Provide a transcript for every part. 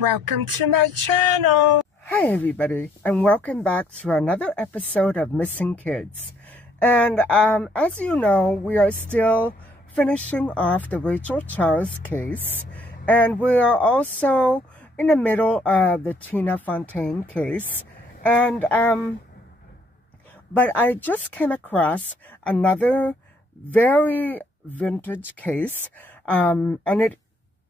Welcome to my channel. Hi everybody, and welcome back to another episode of Missing Kids. And as you know, we are still finishing off the Rachel Charles case, and we are also in the middle of the Tina Fontaine case. And but I just came across another very vintage case, and it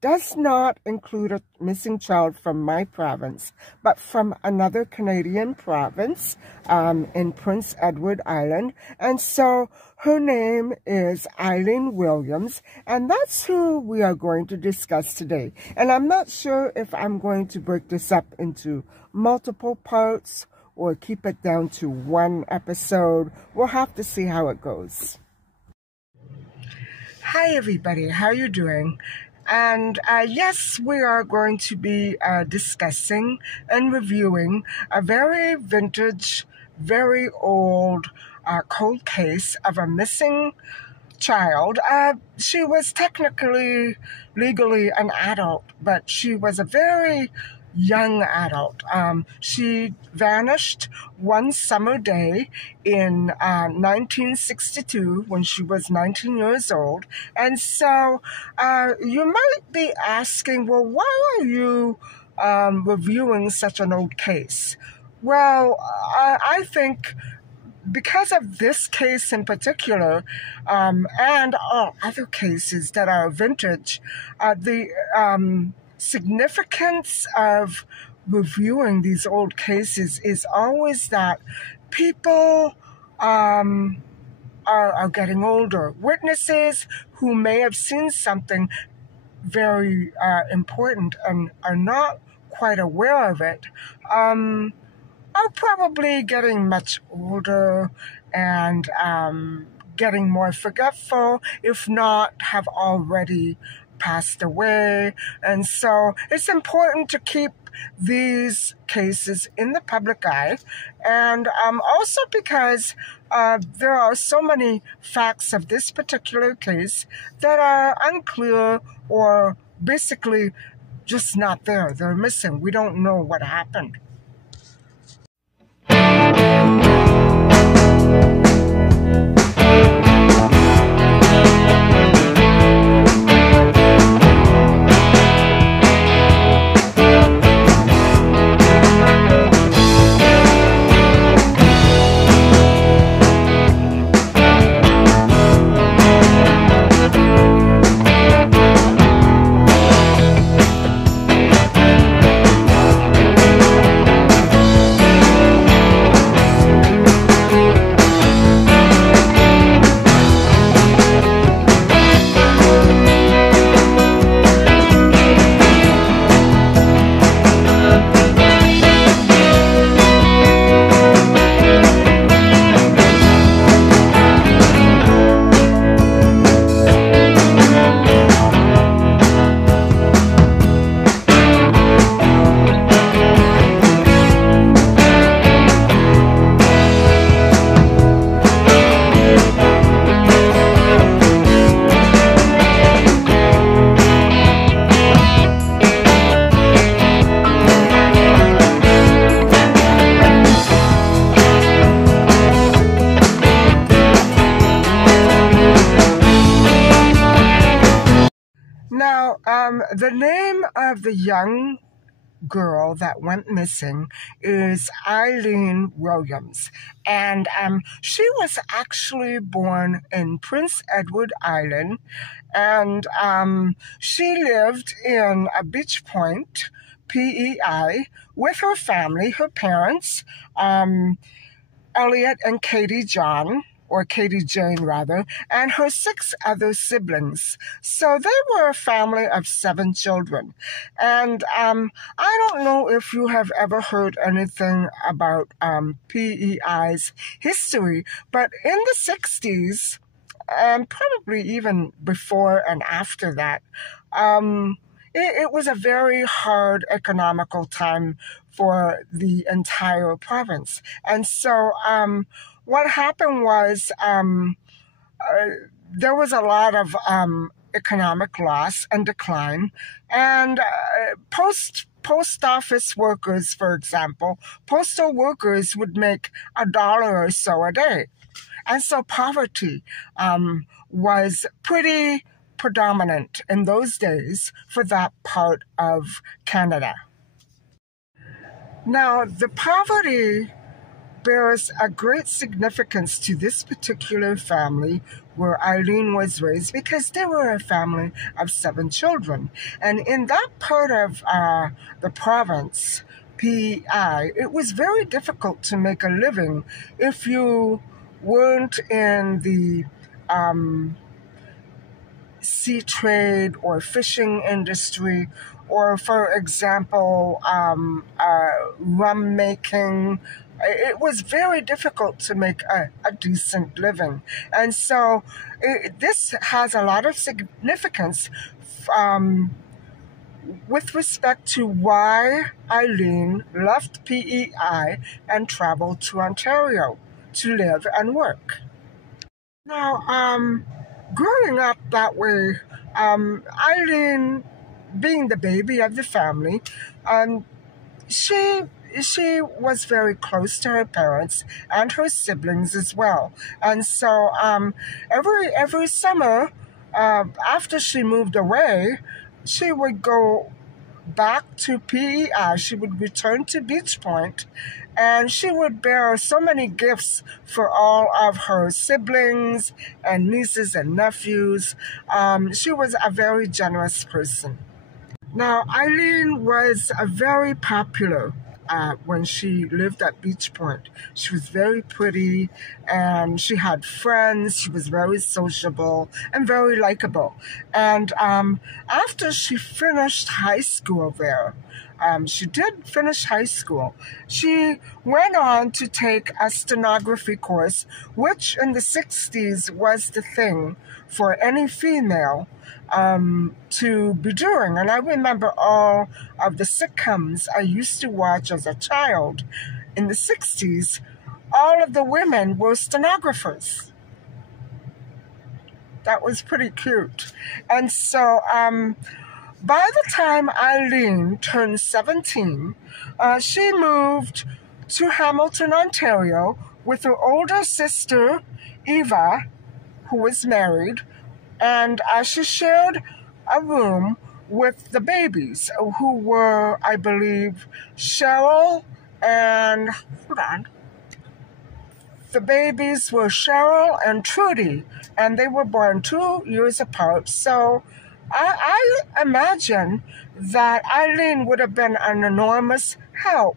does not include a missing child from my province, but from another Canadian province in Prince Edward Island. And so her name is Eileen Williams, and that's who we are going to discuss today. And I'm not sure if I'm going to break this up into multiple parts or keep it down to one episode. We'll have to see how it goes. Hi everybody, how are you doing? And yes, we are going to be discussing and reviewing a very vintage, very old cold case of a missing child. She was technically, legally an adult, but she was a very young adult. She vanished one summer day in 1962 when she was 19 years old. And so you might be asking, well, why are you reviewing such an old case? Well, I think because of this case in particular, and all other cases that are vintage, the significance of reviewing these old cases is always that people are getting older. Witnesses who may have seen something very important and are not quite aware of it are probably getting much older and getting more forgetful, if not have already passed away. And so it's important to keep these cases in the public eye, and also because there are so many facts of this particular case that are unclear or basically just not there. They're missing. We don't know what happened. The name of the young girl that went missing is Eileen Williams. And she was actually born in Prince Edward Island. And she lived in a Beach Point, PEI, with her family, her parents, Elliot and Katie John, or Katie Jane rather, and her 6 other siblings. So they were a family of 7 children. And I don't know if you have ever heard anything about PEI's history, but in the 60s, and probably even before and after that, it was a very hard economical time for the entire province. And so what happened was there was a lot of economic loss and decline. And post office workers, for example, postal workers would make $1 or so a day. And so poverty was pretty predominant in those days for that part of Canada. Now, the poverty bears a great significance to this particular family where Eileen was raised because they were a family of 7 children. And in that part of the province, PEI, it was very difficult to make a living if you weren't in the sea trade or fishing industry, or, for example, rum making. It was very difficult to make a decent living. And so this has a lot of significance with respect to why Eileen left PEI and traveled to Ontario to live and work. Now, growing up that way, Eileen, being the baby of the family, she was very close to her parents and her siblings as well. And so every summer, after she moved away, she would go back to PEI. She would return to Beach Point, and she would bear so many gifts for all of her siblings and nieces and nephews. She was a very generous person. Now, Eileen was very popular when she lived at Beach Point. She was very pretty, and she had friends. She was very sociable and very likable. And after she finished high school there, she did finish high school, she went on to take a stenography course, which in the 60s was the thing for any female to be doing. And I remember all of the sitcoms I used to watch as a child in the 60s. All of the women were stenographers. That was pretty cute. And so by the time Eileen turned 17, she moved to Hamilton, Ontario with her older sister, Eva, who was married, and she shared a room with the babies, who were, I believe, Cheryl and, hold on, the babies were Cheryl and Trudy, and they were born 2 years apart. So I imagine that Eileen would have been an enormous help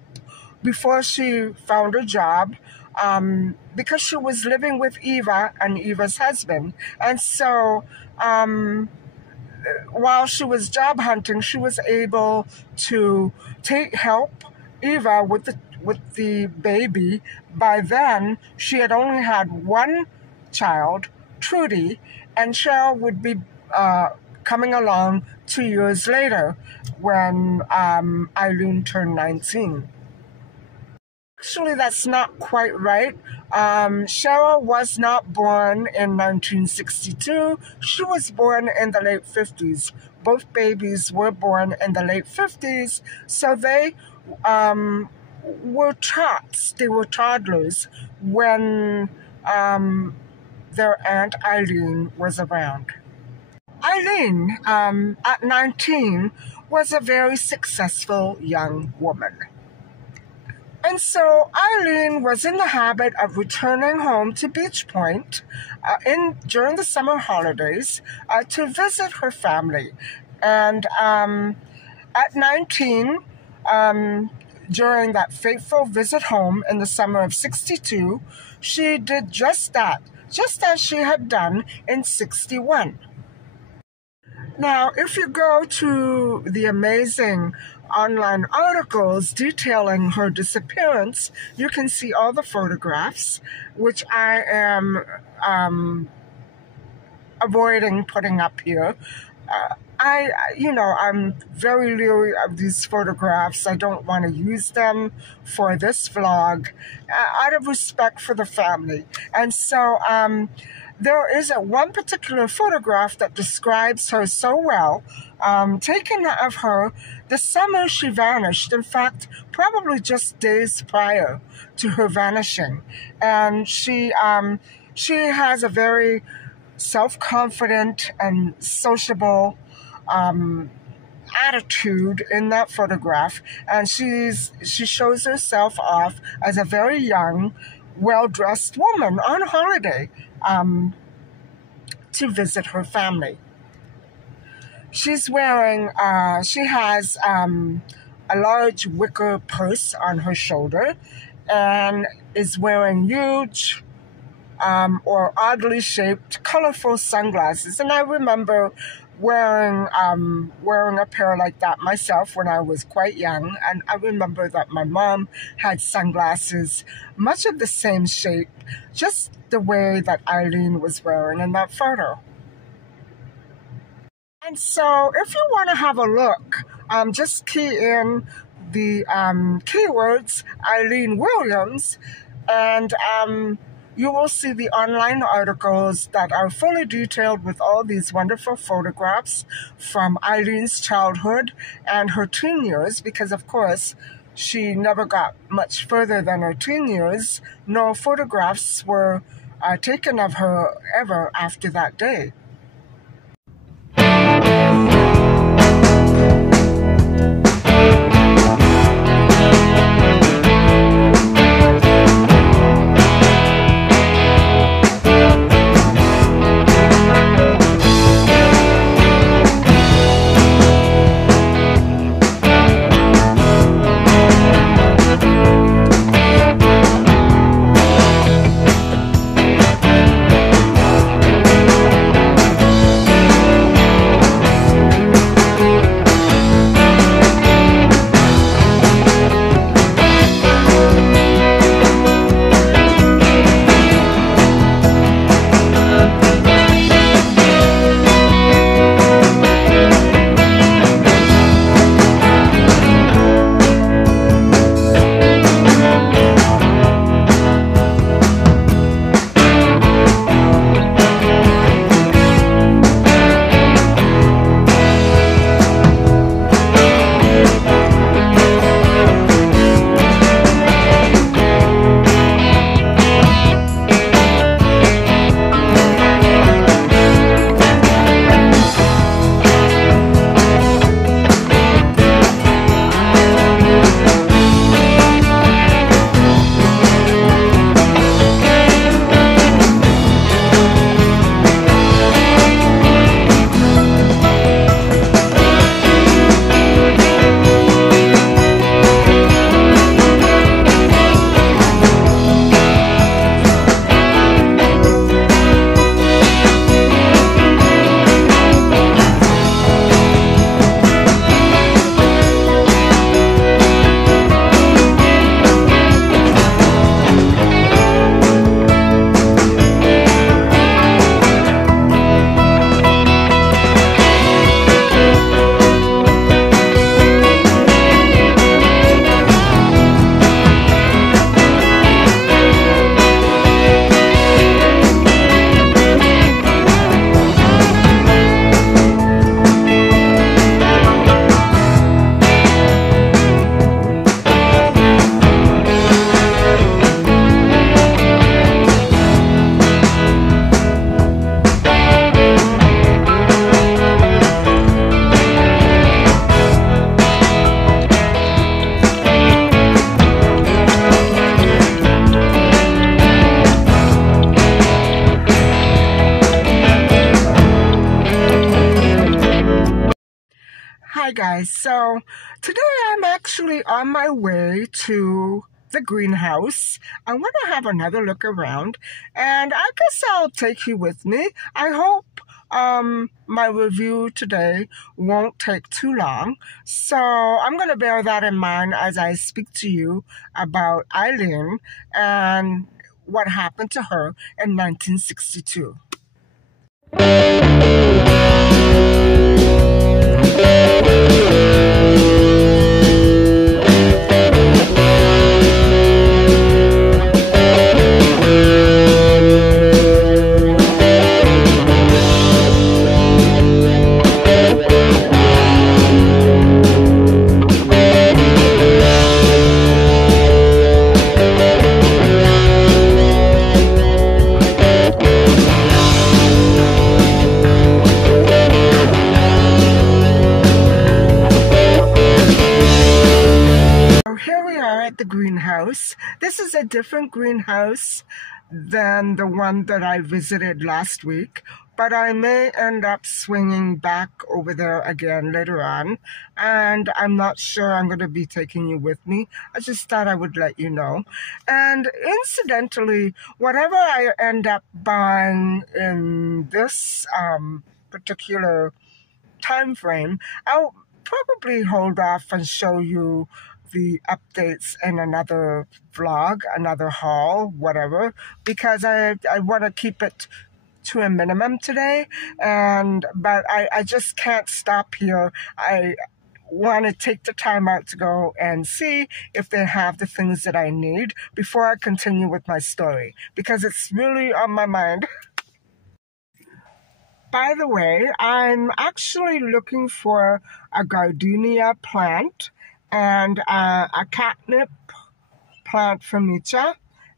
before she found a job, because she was living with Eva and Eva's husband. And so while she was job hunting, she was able to help Eva with the baby. By then, she had only had 1 child, Trudy, and Cheryl would be coming along 2 years later when Eileen turned 19. Actually, that's not quite right. Cheryl was not born in 1962. She was born in the late 50s. Both babies were born in the late 50s, so they were tots. They were toddlers when their Aunt Eileen was around. Eileen, at 19, was a very successful young woman. And so Eileen was in the habit of returning home to Beach Point during the summer holidays to visit her family. And at 19, during that fateful visit home in the summer of 62, she did just that, just as she had done in 61. Now, if you go to the amazing online articles detailing her disappearance, you can see all the photographs, which I am avoiding putting up here. I'm very leery of these photographs. I don't want to use them for this vlog out of respect for the family. And so there is one particular photograph that describes her so well, taken of her the summer she vanished. In fact, probably just days prior to her vanishing. And she has a very self-confident and sociable attitude in that photograph, and she shows herself off as a very young, well-dressed woman on holiday to visit her family. She's wearing, she has a large wicker purse on her shoulder and is wearing huge or oddly shaped, colorful sunglasses. And I remember wearing a pair like that myself when I was quite young. And I remember that my mom had sunglasses, much of the same shape, just the way that Eileen was wearing in that photo. And so if you want to have a look, just key in the keywords Eileen Williams, and you will see the online articles that are fully detailed with all these wonderful photographs from Eileen's childhood and her teen years, because of course she never got much further than her teen years. No photographs were taken of her ever after that day. Hi guys, so today I'm actually on my way to the greenhouse. I want to have another look around, and I guess I'll take you with me. I hope my review today won't take too long, so I'm going to bear that in mind as I speak to you about Eileen and what happened to her in 1962. Here we are at the greenhouse. This is a different greenhouse than the one that I visited last week, but I may end up swinging back over there again later on, and I'm not sure I'm going to be taking you with me. I just thought I would let you know. And incidentally, whatever I end up buying in this particular time frame, I'll probably hold off and show you the updates in another vlog, another haul, whatever, because I want to keep it to a minimum today, but I just can't stop here. I want to take the time out to go and see if they have the things that I need before I continue with my story, because it's really on my mind. By the way, I'm actually looking for a Gardenia plant and a catnip plant from Micha,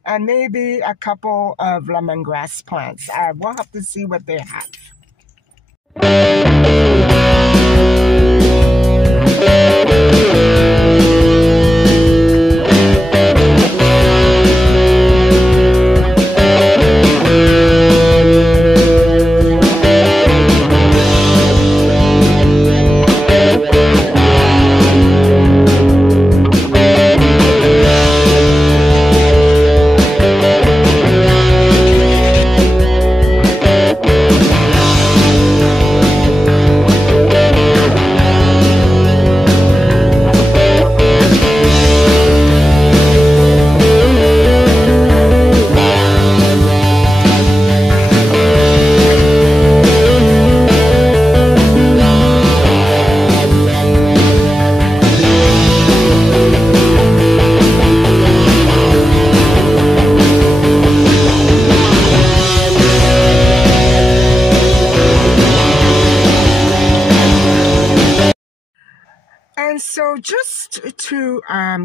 and maybe a couple of lemongrass plants. We'll have to see what they have. And so just to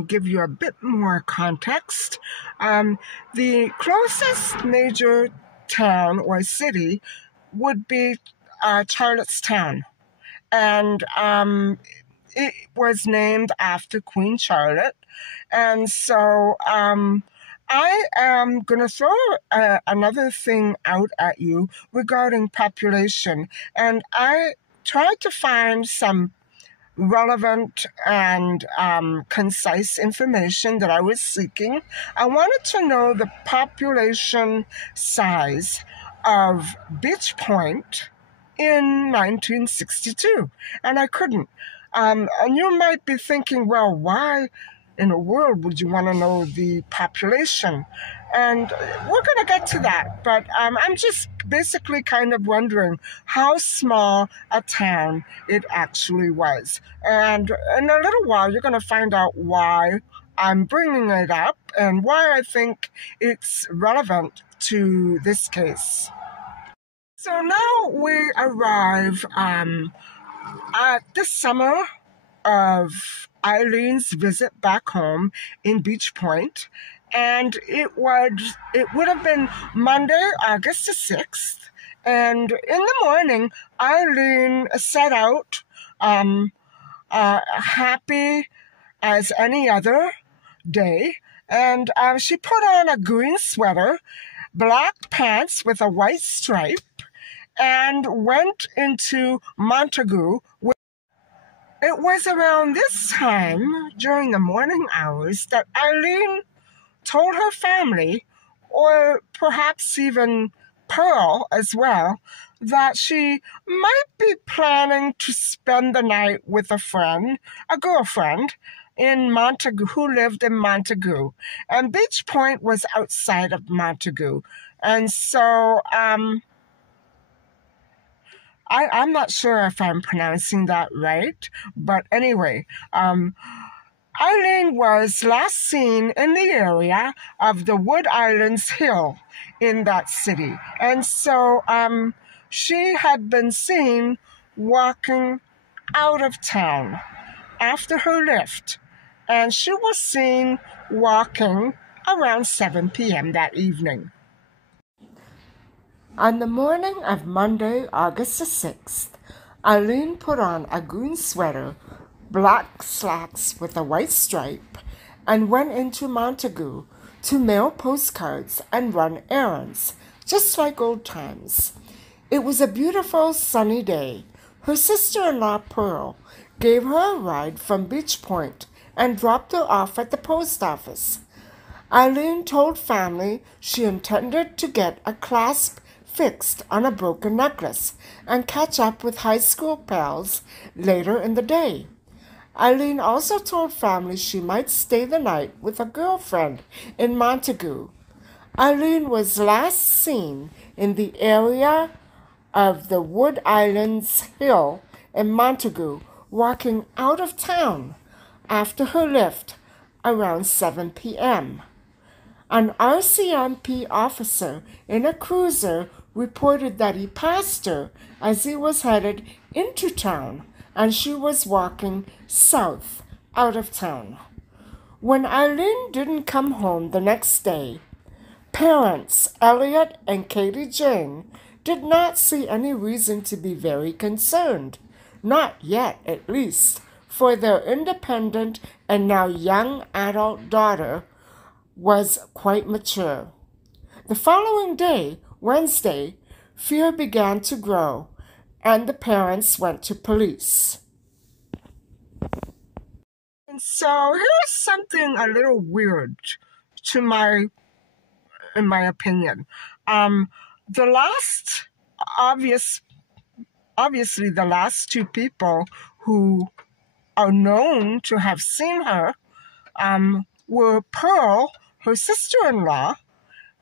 give you a bit more context, the closest major town or city would be Charlottetown. And it was named after Queen Charlotte. And so I am going to throw another thing out at you regarding population. And I tried to find some relevant and concise information that I was seeking. I wanted to know the population size of Beach Point in 1962, and I couldn't. And you might be thinking, well, why in the world would you want to know the population? And we're going to get to that, but I'm just basically kind of wondering how small a town it actually was. And in a little while, you're going to find out why I'm bringing it up and why I think it's relevant to this case. So now we arrive at the summer of Eileen's visit back home in Beach Point, and it would have been Monday, August the 6th, and in the morning, Eileen set out happy as any other day, and she put on a green sweater, black pants with a white stripe, and went into Montague It was around this time, during the morning hours, that Eileen told her family, or perhaps even Pearl as well, that she might be planning to spend the night with a girlfriend, in Montague, who lived in Montague. And Beach Point was outside of Montague. And so, I'm not sure if I'm pronouncing that right, but anyway, Eileen was last seen in the area of the Wood Islands Hill in that city. And so she had been seen walking out of town after her lift. And she was seen walking around 7 p.m. that evening. On the morning of Monday, August the 6th, Eileen put on a green sweater, black slacks with a white stripe, and went into Montague to mail postcards and run errands, just like old times. It was a beautiful sunny day. Her sister-in-law, Pearl, gave her a ride from Beach Point and dropped her off at the post office. Eileen told family she intended to get a clasp fixed on a broken necklace and catch up with high school pals later in the day. Eileen also told family she might stay the night with a girlfriend in Montague. Eileen was last seen in the area of the Wood Islands Hill in Montague, walking out of town after her lift around 7 p.m. An RCMP officer in a cruiser reported that he passed her as he was headed into town, and she was walking south out of town. When Eileen didn't come home the next day, parents Elliot and Katie Jane did not see any reason to be very concerned, not yet at least, for their independent and now young adult daughter was quite mature. The following day, Wednesday, fear began to grow, and the parents went to police. And so here's something a little weird in my opinion. The last, obviously the last two people who are known to have seen her were Pearl, her sister-in-law,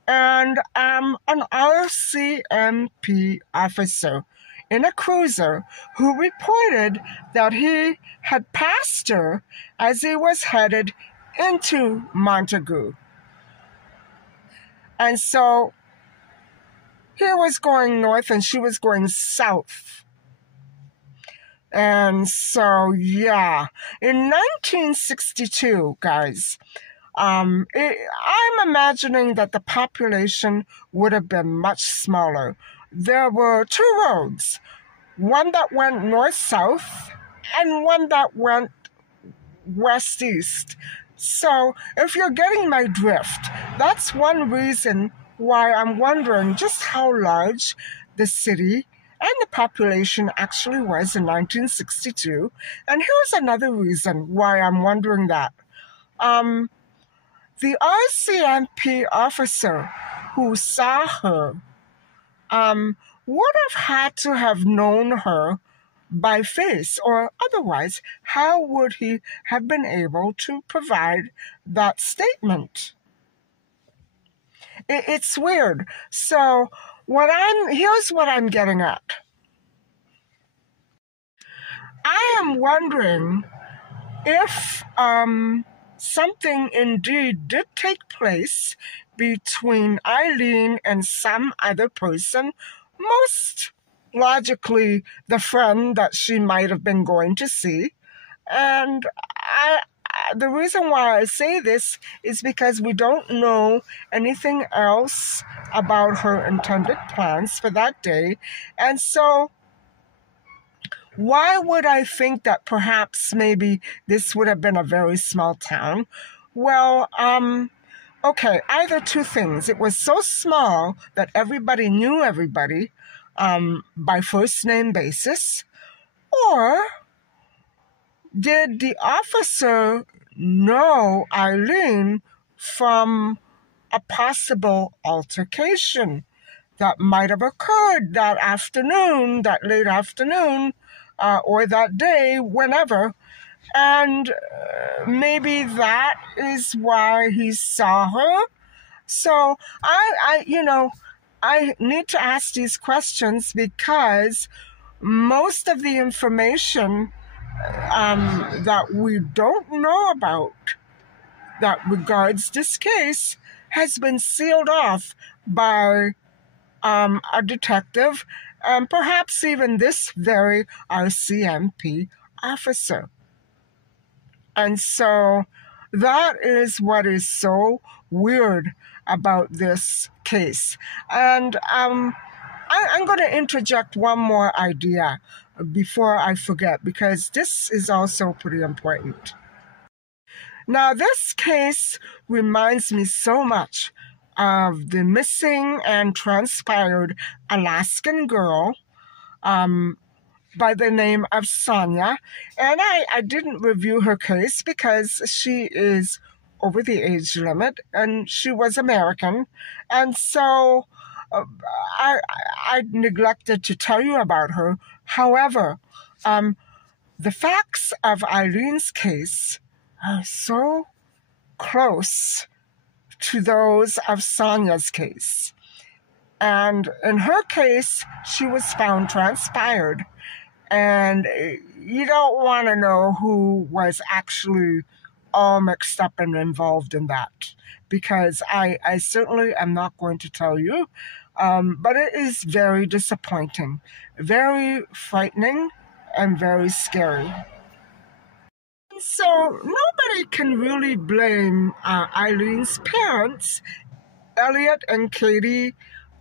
and an RCMP officer in a cruiser who reported that he had passed her as he was headed into Montague. And so he was going north and she was going south. And so, yeah, in 1962, guys, I'm imagining that the population would have been much smaller. There were two roads, one that went north-south and one that went west-east. So if you're getting my drift, that's one reason why I'm wondering just how large the city and the population actually was in 1962. And here's another reason why I'm wondering that. The RCMP officer who saw her would have had to have known her by face, or otherwise, how would he have been able to provide that statement? It's weird. So here's what I'm getting at. I am wondering if something indeed did take place between Eileen and some other person, most logically the friend that she might have been going to see. And the reason why I say this is because we don't know anything else about her intended plans for that day. And so why would I think that perhaps maybe this would have been a very small town? Well, okay, either two things. It was so small that everybody knew everybody by first name basis, or did the officer know Eileen from a possible altercation that might have occurred that afternoon, that late afternoon, or that day, whenever? And maybe that is why he saw her. So I need to ask these questions because most of the information that we don't know about that regards this case has been sealed off by a detective and perhaps even this very RCMP officer. And so that is what is so weird about this case. And I'm going to interject one more idea before I forget, because this is also pretty important. Now, this case reminds me so much of the missing and transpired Alaskan girl by the name of Sonia. And I didn't review her case because she is over the age limit and she was American. And so I neglected to tell you about her. However, the facts of Eileen's case are so close to those of Sonia's case. And in her case, she was found transpired. And you don't want to know who was actually all mixed up and involved in that, because I certainly am not going to tell you. But it is very disappointing, very frightening, and very scary. So nobody can really blame Eileen's parents, Elliot and Katie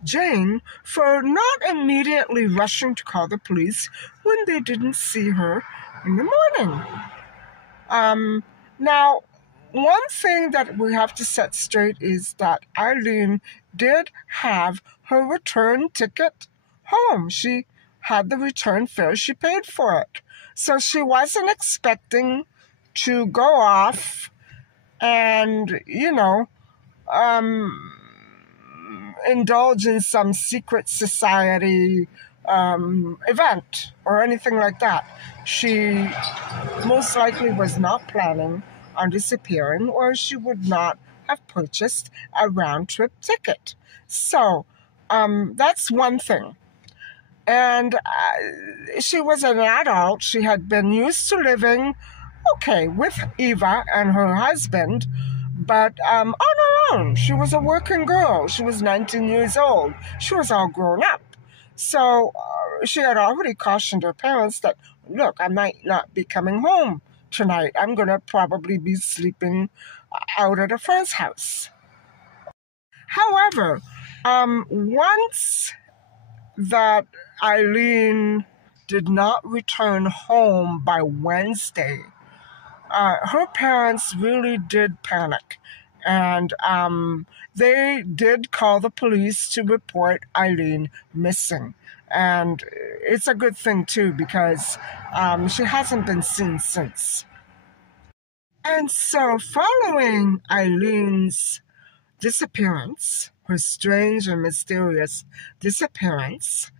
Jane, for not immediately rushing to call the police when they didn't see her in the morning. Now, one thing that we have to set straight is that Eileen did have her return ticket home. She had the return fare. She paid for it. So she wasn't expecting to go off and, indulge in some secret society event or anything like that. She most likely was not planning on disappearing, or she would not have purchased a round-trip ticket. So that's one thing. And she was an adult. She had been used to living, with Eva and her husband, but on her own. She was a working girl. She was 19 years old. She was all grown up. So she had already cautioned her parents that, look, I might not be coming home tonight. I'm going to probably be sleeping out at a friend's house. However, once that Eileen did not return home by Wednesday, her parents really did panic. And they did call the police to report Eileen missing. And it's a good thing, too, because she hasn't been seen since. And so following Eileen's disappearance, her strange and mysterious disappearance,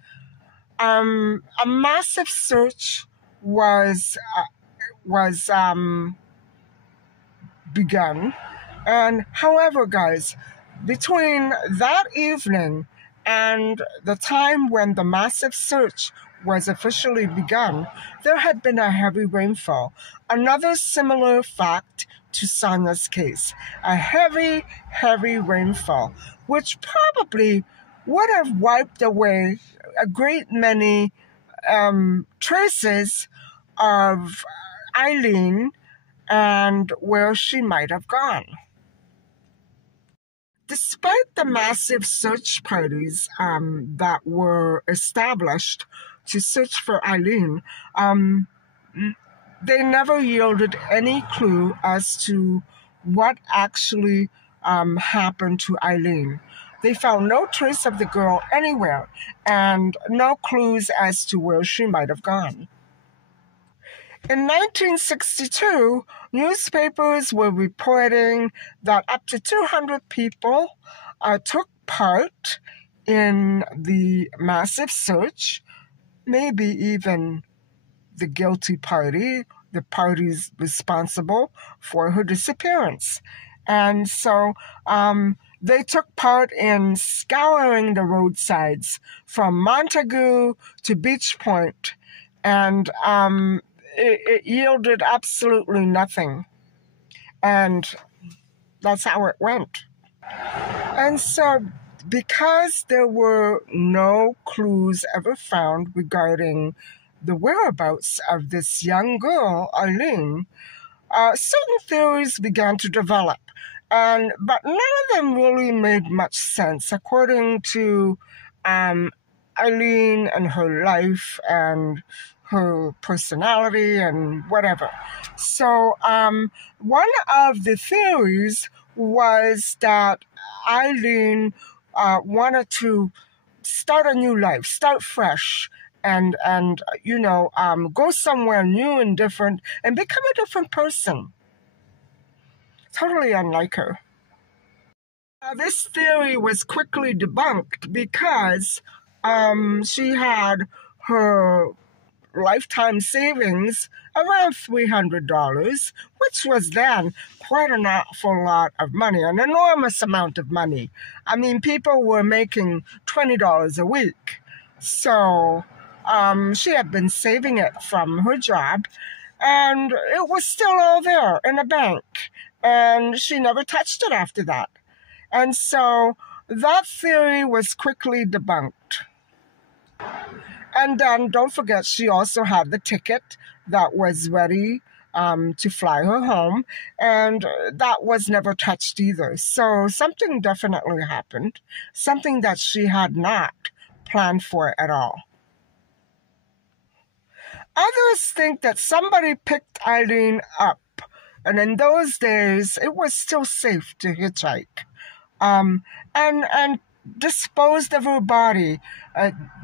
a massive search was begun. And however, guys, between that evening and the time when the massive search was officially begun, there had been a heavy rainfall. Another similar fact to Sonia's case, a heavy, heavy rainfall, which probably would have wiped away a great many traces of Eileen and where she might have gone. Despite the massive search parties that were established to search for Eileen, they never yielded any clue as to what actually happened to Eileen. They found no trace of the girl anywhere and no clues as to where she might have gone. In 1962, newspapers were reporting that up to 200 people took part in the massive search, maybe even the guilty party, the parties responsible for her disappearance. And so they took part in scouring the roadsides from Montague to Beach Point, and it yielded absolutely nothing. And that's how it went. And so, because there were no clues ever found regarding the whereabouts of this young girl, Eileen, certain theories began to develop. But none of them really made much sense according to Eileen and her life and her personality and whatever. So one of the theories was that Eileen wanted to start a new life, start fresh, and go somewhere new and different and become a different person. Totally unlike her. This theory was quickly debunked because she had her lifetime savings around $300, which was then quite an awful lot of money, an enormous amount of money. I mean, people were making $20 a week. So she had been saving it from her job, and it was still all there in a bank, and she never touched it after that. And so that theory was quickly debunked. And then don't forget, she also had the ticket that was ready to fly her home, and that was never touched either. So something definitely happened, something that she had not planned for at all. Others think that somebody picked Eileen up, and in those days, it was still safe to hitchhike, and disposed of her body.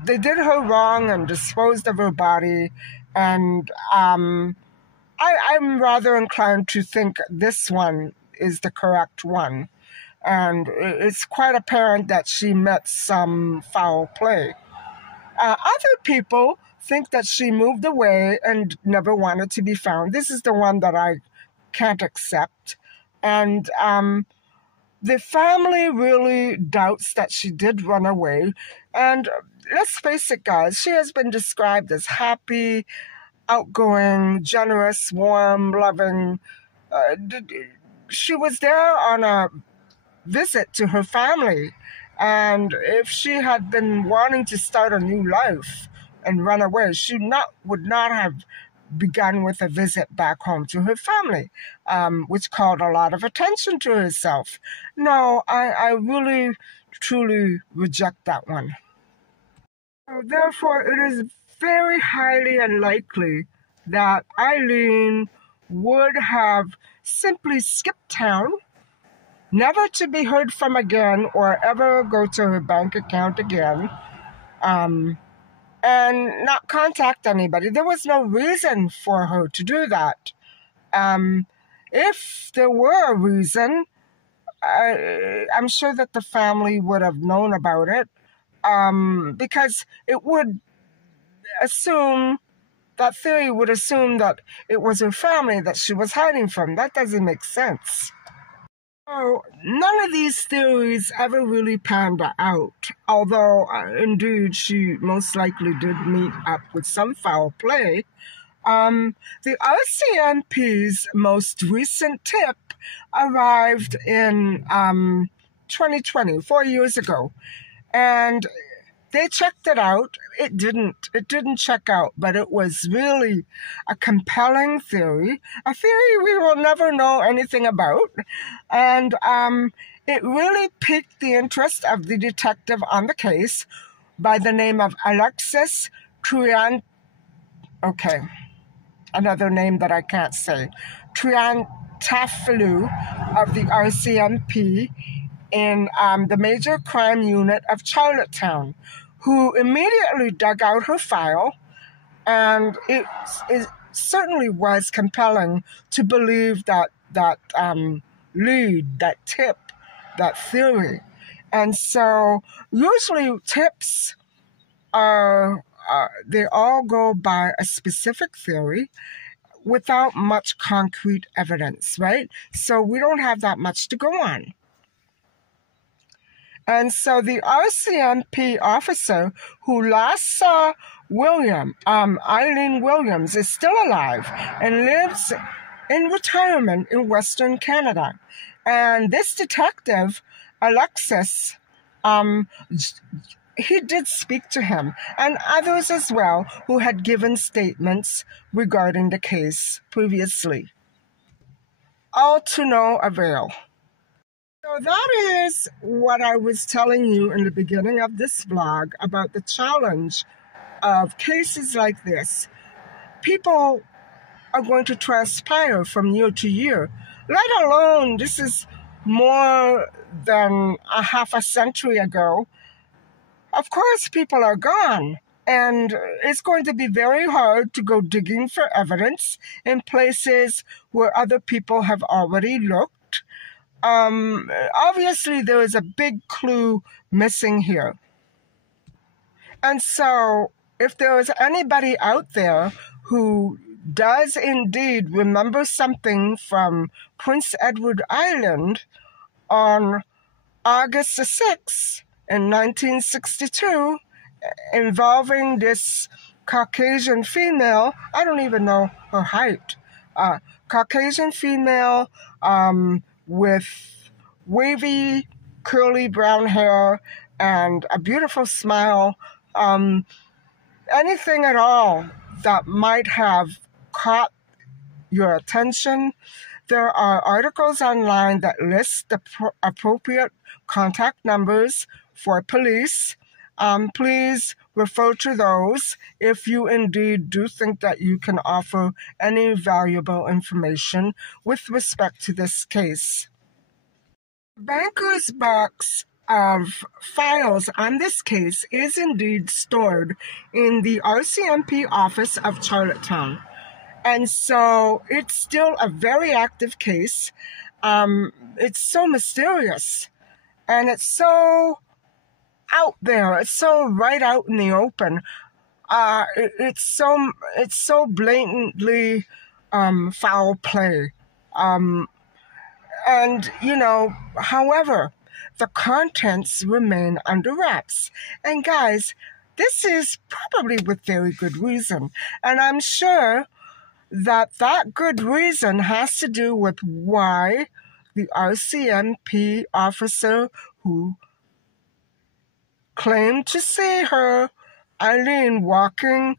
They did her wrong and disposed of her body, and I'm rather inclined to think this one is the correct one. And it's quite apparent that she met some foul play. Other people think that she moved away and never wanted to be found. This is the one that I can't accept. And the family really doubts that she did run away. And let's face it, guys, she has been described as happy, outgoing, generous, warm, loving. She was there on a visit to her family. And if she had been wanting to start a new life and run away, she would not have begun with a visit back home to her family, which called a lot of attention to herself. No, I really, truly reject that one. Therefore, it is very highly unlikely that Eileen would have simply skipped town, never to be heard from again or ever go to her bank account again, and not contact anybody. There was no reason for her to do that. If there were a reason, I'm sure that the family would have known about it, because it would assume, that theory would assume that it was her family that she was hiding from. That doesn't make sense. So none of these theories ever really panned out, although indeed she most likely did meet up with some foul play. The RCMP's most recent tip arrived in 2020, 4 years ago, and they checked it out. It didn't check out, but it was really a compelling theory, a theory we will never know anything about. And it really piqued the interest of the detective on the case by the name of Alexis Triantafylou, another name that I can't say, Triantafylou of the RCMP in the Major Crime Unit of Charlottetown, who immediately dug out her file, and certainly was compelling to believe that lead, that tip, that theory. And so usually tips are, they all go by a specific theory without much concrete evidence, right? So we don't have that much to go on. And so the RCMP officer who last saw Eileen Williams, is still alive and lives in retirement in Western Canada. And this detective, Alexis, he did speak to him and others as well who had given statements regarding the case previously. All to no avail. So that is what I was telling you in the beginning of this vlog about the challenge of cases like this. People are going to transpire from year to year, let alone this is more than a half a century ago. Of course, people are gone, and it's going to be very hard to go digging for evidence in places where other people have already looked. Obviously, there is a big clue missing here. And so, if there is anybody out there who does indeed remember something from Prince Edward Island on August the 6th in 1962, involving this Caucasian female, I don't even know her height, Caucasian female with wavy, curly brown hair and a beautiful smile, anything at all that might have caught your attention. There are articles online that list the appropriate contact numbers for police. Please refer to those if you indeed do think that you can offer any valuable information with respect to this case. The banker's box of files on this case is indeed stored in the RCMP office of Charlottetown. And so it's still a very active case. It's so mysterious and it's so out there. It's so right out in the open. It's so blatantly foul play. And, however, the contents remain under wraps. And guys, this is probably with very good reason. And I'm sure that good reason has to do with why the RCMP officer who claimed to see her, Eileen, walking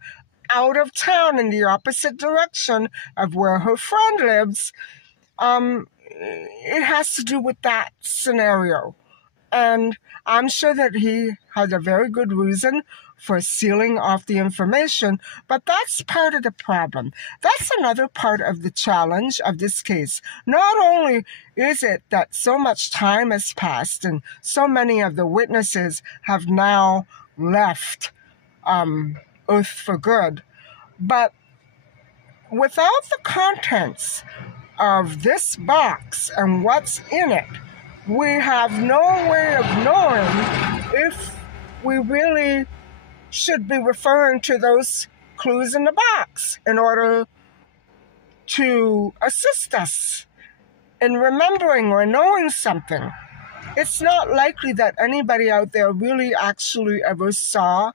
out of town in the opposite direction of where her friend lives, it has to do with that scenario. And I'm sure that he had a very good reason for sealing off the information, but that's part of the problem. That's another part of the challenge of this case. Not only is it that so much time has passed and so many of the witnesses have now left Earth for good, but without the contents of this box and what's in it, we have no way of knowing if we really should be referring to those clues in the box in order to assist us in remembering or knowing something. It's not likely that anybody out there really actually ever saw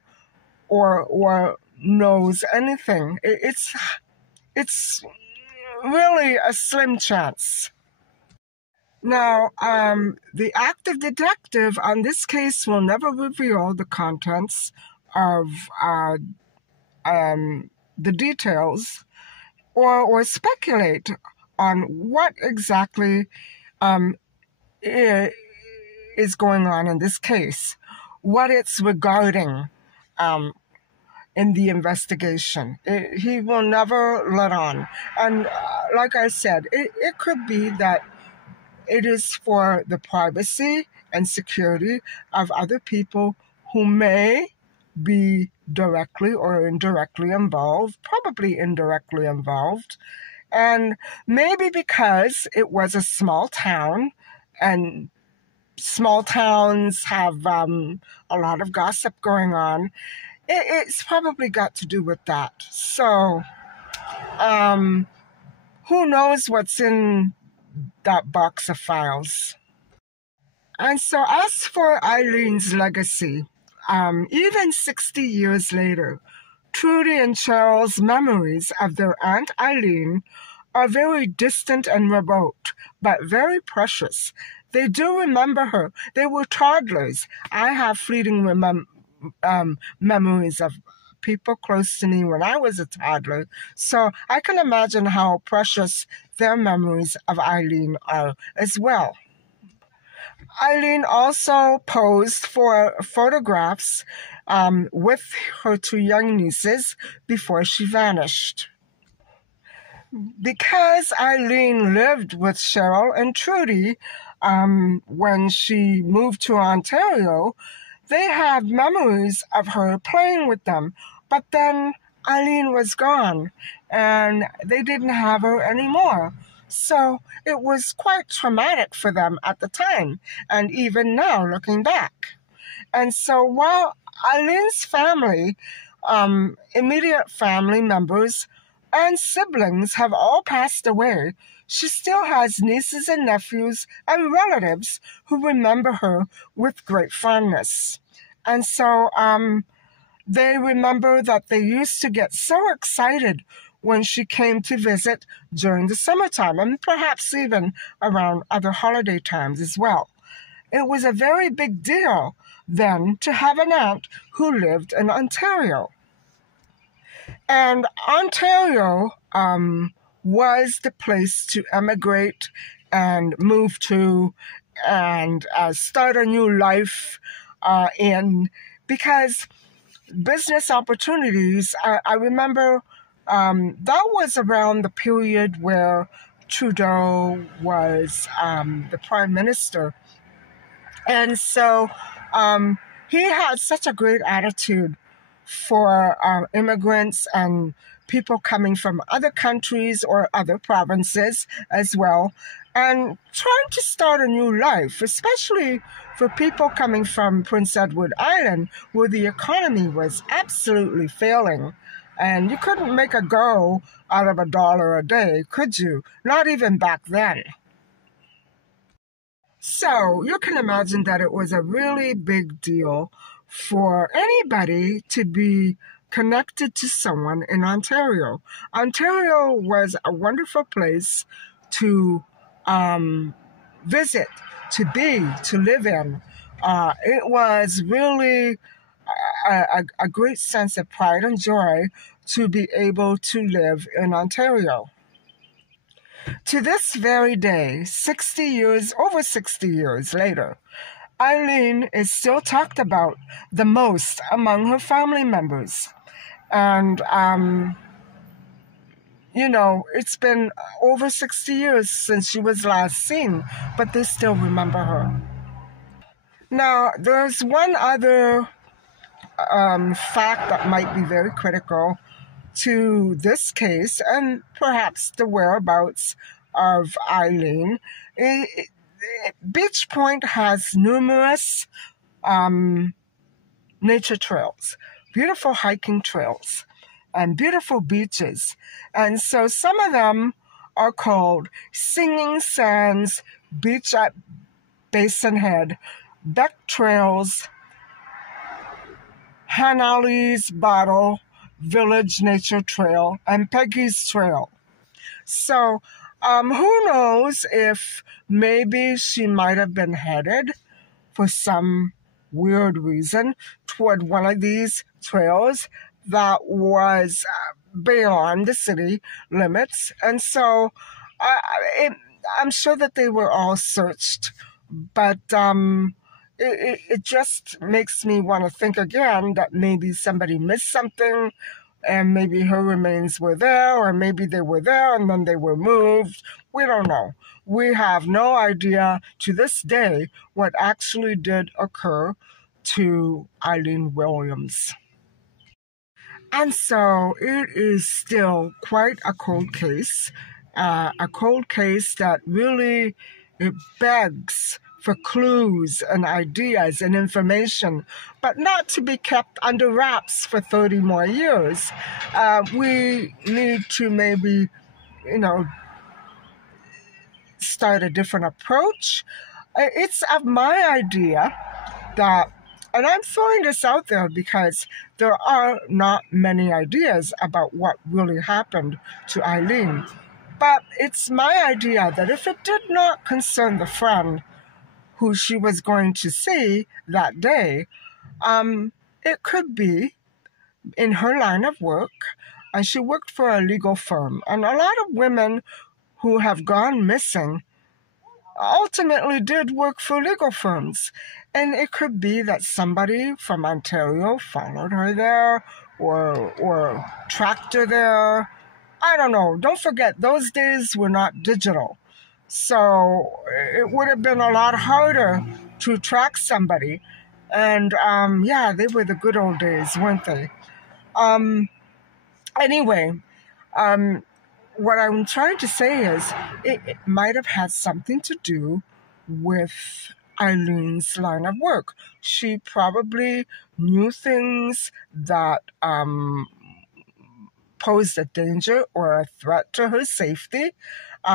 or knows anything. It's really a slim chance. Now, the active detective on this case will never reveal the contents of the details or speculate on what exactly is going on in this case, what it's regarding in the investigation. He will never let on. And like I said, it could be that it is for the privacy and security of other people who may be directly or indirectly involved, probably indirectly involved. And maybe because it was a small town, and small towns have a lot of gossip going on, it's probably got to do with that. So, who knows what's in that box of files? And so, as for Eileen's legacy, even 60 years later, Trudy and Cheryl's memories of their Aunt Eileen are very distant and remote, but very precious. They do remember her. They were toddlers. I have fleeting memories of people close to me when I was a toddler, so I can imagine how precious their memories of Eileen are as well. Eileen also posed for photographs with her two young nieces before she vanished. Because Eileen lived with Cheryl and Trudy when she moved to Ontario, they have memories of her playing with them. But then Eileen was gone, and they didn't have her anymore. So it was quite traumatic for them at the time, and even now, looking back. And so while Eileen's family, immediate family members, and siblings have all passed away, she still has nieces and nephews and relatives who remember her with great fondness. And so they remember that they used to get so excited when she came to visit during the summertime, and perhaps even around other holiday times as well. It was a very big deal then to have an aunt who lived in Ontario. And Ontario was the place to emigrate and move to and start a new life in, because business opportunities, I remember that was around the period where Trudeau was the prime minister. And so he had such a great attitude for immigrants and people coming from other countries or other provinces as well, and trying to start a new life, especially for people coming from Prince Edward Island, where the economy was absolutely failing. And you couldn't make a go out of $1 a day, could you? Not even back then. So you can imagine that it was a really big deal for anybody to be connected to someone in Ontario. Ontario was a wonderful place to visit, to be, to live in. It was really a great sense of pride and joy to be able to live in Ontario. To this very day, over 60 years later, Eileen is still talked about the most among her family members. And, it's been over 60 years since she was last seen, but they still remember her. Now, there's one other fact that might be very critical to this case, and perhaps the whereabouts of Eileen. Beach Point has numerous nature trails, beautiful hiking trails, and beautiful beaches. And so some of them are called Singing Sands Beach at Basin Head, Beck Trails, Hanali's Bottle Village Nature Trail, and Peggy's Trail. So who knows if maybe she might have been headed for some weird reason toward one of these trails that was beyond the city limits. And so I'm sure that they were all searched, but it just makes me want to think again that maybe somebody missed something, and maybe her remains were there, or maybe they were there and then they were moved. We don't know. We have no idea to this day what actually did occur to Eileen Williams. And so it is still quite a cold case that really it begs for clues and ideas and information, but not to be kept under wraps for 30 more years. We need to maybe, start a different approach. It's of my idea that, and I'm throwing this out there because there are not many ideas about what really happened to Eileen. But it's my idea that if it did not concern the friend who she was going to see that day, it could be in her line of work. And she worked for a legal firm. And a lot of women who have gone missing ultimately did work for legal firms. And it could be that somebody from Ontario followed her there or tracked her there. I don't know. Don't forget, those days were not digital. So it would have been a lot harder to track somebody. And they were the good old days, weren't they? Anyway, what I'm trying to say is it might have had something to do with Eileen's line of work. She probably knew things that posed a danger or a threat to her safety.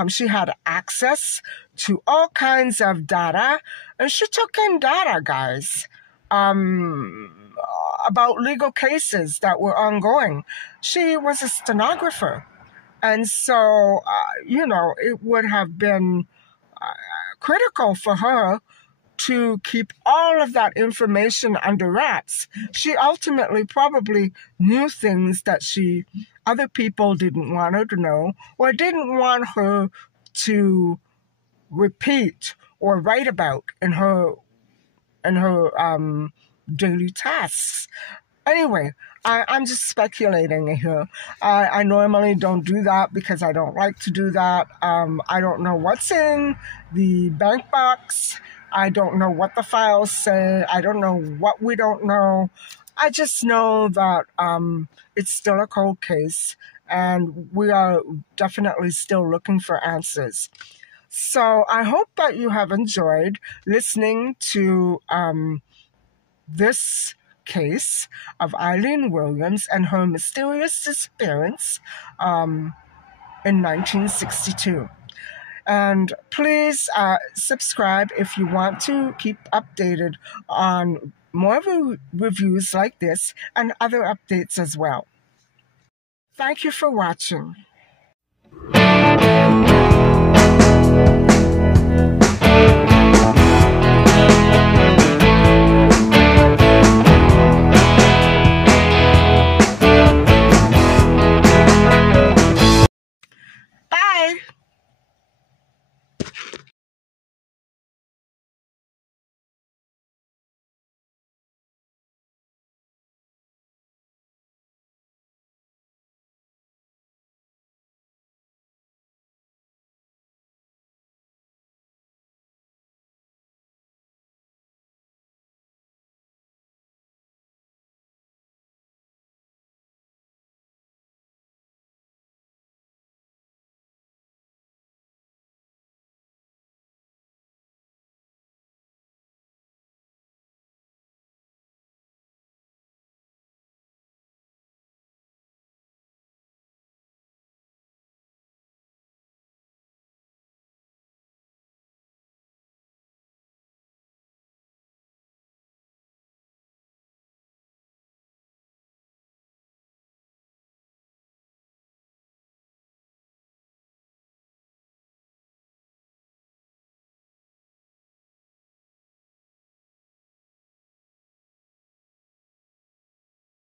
She had access to all kinds of data, and she took in data, guys, about legal cases that were ongoing. She was a stenographer. And so, it would have been critical for her to keep all of that information under wraps. She ultimately probably knew things that other people didn't want her to know or didn't want her to repeat or write about in her daily tasks. Anyway, I'm just speculating here. I normally don't do that because I don't like to do that. I don't know what's in the bank box. I don't know what the files say. I don't know what we don't know. I just know that it's still a cold case, and we are definitely still looking for answers. So I hope that you have enjoyed listening to this case of Eileen Williams and her mysterious disappearance in 1962. And please subscribe if you want to keep updated on more reviews like this and other updates as well. Thank you for watching.